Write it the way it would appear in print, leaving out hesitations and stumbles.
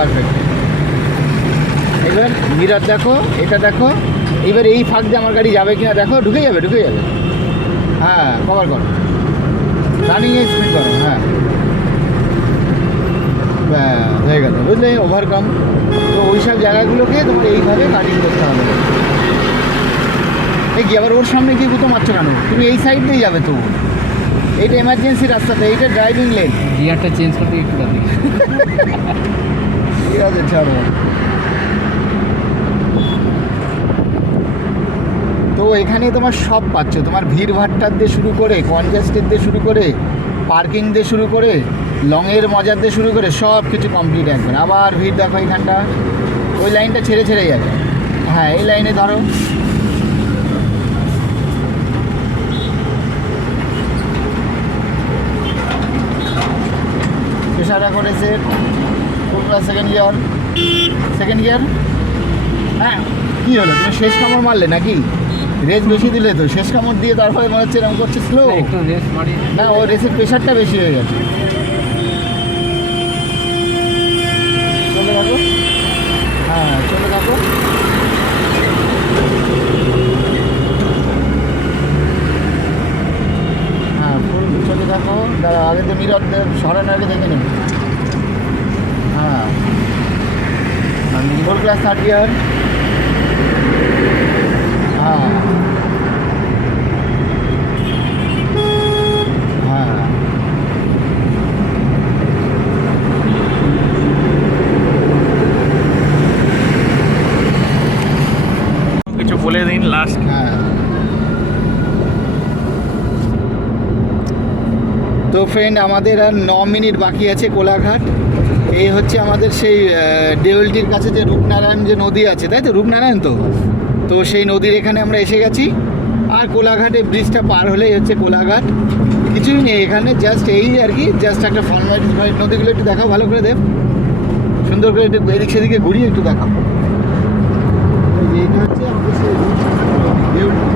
Perfect. এবার mirror দেখো, এটা দেখো, এবার এই ফাঁক দিয়ে আমার গাড়ি যাবে কিনা দেখো, ঢুকে যাবে। হ্যাঁ, কভার করো, রানিংয়ে স্পিড করো। হ্যাঁ, হয়ে গেল, বুঝলে, ওভারকাম। তো ওই সব জায়গাগুলোকে তোমার এইভাবে কাটিং করতে হবে। এই কি আবার ওর সামনে গিয়ে গুঁতো মারছো কেন? তুমি এই সাইড দিয়ে যাবে তো, এইটা এমার্জেন্সি রাস্তাতে, এইটা ড্রাইভিং লেন। গিয়ারটা চেঞ্জ করতে একটু দাবি। ঠিক আছে, ছাড়ো। তো এখানে তোমার সব পাচ্ছ, তোমার ভিড় ভাট্টার দিয়ে শুরু করে, কনজেস্টেড দিয়ে শুরু করে, পার্কিং দিয়ে শুরু করে, লংয়ের মজার দিয়ে শুরু করে সব কিছু কমপ্লিট একবার। আবার ভিড় দেখো এখানটা, ওই লাইনটা ছেড়ে যাবে। হ্যাঁ, এই লাইনে ধরো। প্রেশারটা করেছে সেকেন্ড গিয়ার। হ্যাঁ, কী হলো, তুমি শেষ কামড় মারলে নাকি? রেস বেশি দিলে তো, শেষ কামড় দিয়ে তারপরে মনে হচ্ছে এরকম করছে স্লো। একটু রেস মারি না, ও রেসের প্রেশারটা বেশি হয়ে গেছে। চলে থাকো। হ্যাঁ, চলে থাকো। হ্যাঁ, ফুল চলে থাকো। দাঁড়া, আগে তো মিরর সরানোর আগে দেখে নেবে। হ্যাঁ, ফুল ক্লাস থার্ড ইয়ার। হ্যাঁ হ্যাঁ, কিছু বলে দিন লাস্ট। হ্যাঁ। তো ফ্রেন্ড, আমাদের আর 9 মিনিট বাকি আছে কোলাঘাট। এই হচ্ছে আমাদের সেই দেউলটির কাছে যে রূপনারায়ণ যে নদী আছে, তাই তো? রূপনারায়ণ তো সেই নদীর এখানে আমরা এসে গেছি। আর কোলাঘাটে ব্রিজটা পার হলেই হচ্ছে কোলাঘাট। কিছুই নেই এখানে, জাস্ট এই আর কি, জাস্ট একটা ফর্মালিটি। নদীগুলো একটু দেখাও ভালো করে, দেব সুন্দর করে, একটু এদিক সেদিকে ঘুরিয়ে একটু দেখাও। এইটা হচ্ছে আমাদের সেই দেউলটি।